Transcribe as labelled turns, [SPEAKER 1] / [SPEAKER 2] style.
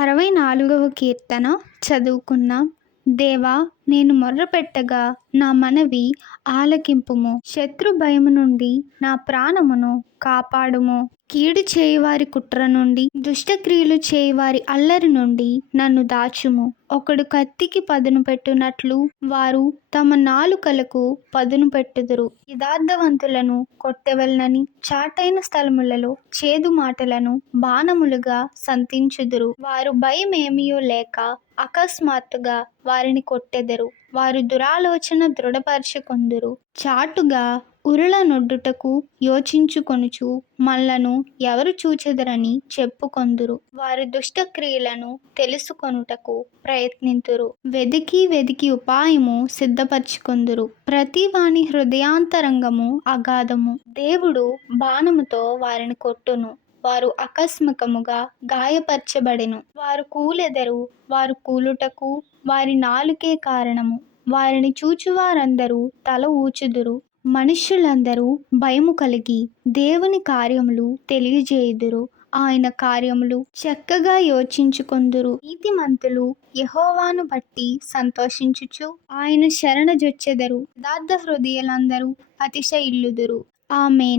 [SPEAKER 1] అరవై నాలుగవ కీర్తన చదువుకున్నాం. దేవా నేను మొర్రపెట్టగా నా మనవి ఆలకింపుము. శత్రు భయము నుండి నా ప్రాణమును కాపాడుము. కీడు చేయువారి కుట్ర నుండి దుష్టక్రియలు చేయువారి అల్లరి నుండి నన్ను దాచుము. ఒకడు కత్తికి పదును పెట్టునట్లు వారు తమ నాలుకలకు పదును పెట్టుదురు. యథార్థవంతులను కొట్టెవలనని చాటైన స్థలములలో చేదు మాటలను బాణములుగా సంతించుదురు వారు భయమేమియో లేక అకస్మాత్తుగా వారిని కొట్టెదరు. వారు దురాలోచన దృఢపరచుకొందురు. చాటుగా ఉరుల నొడ్డుటకు యోచించుకొనుచు మల్లను ఎవరు చూచెదరని చెప్పుకొందురు. వారి దుష్టక్రియలను తెలుసుకొనుటకు ప్రయత్నింతురు. వెదికి వెదికి ఉపాయము సిద్ధపరచుకొందురు. ప్రతి వాని హృదయాంతరంగము అగాధము. దేవుడు బాణముతో వారిని కొట్టును. వారు ఆకస్మికముగా గాయపరచబడెను. వారు కూలెదరు వారు కూలుటకు వారి నాలుకే కారణము. వారిని చూచువారందరూ తల ఊచుదురు. మనుష్యులందరూ భయము కలిగి దేవుని కార్యములు తెలియజేయుదురు. ఆయన కార్యములు చక్కగా యోచించుకొందురు. నీతిమంతులు యహోవాను బట్టి సంతోషించుచు ఆయన శరణు జొచ్చెదరు. యథార్థ హృదయులందరూ అతిశయిల్లుదురు. ఆమెన్.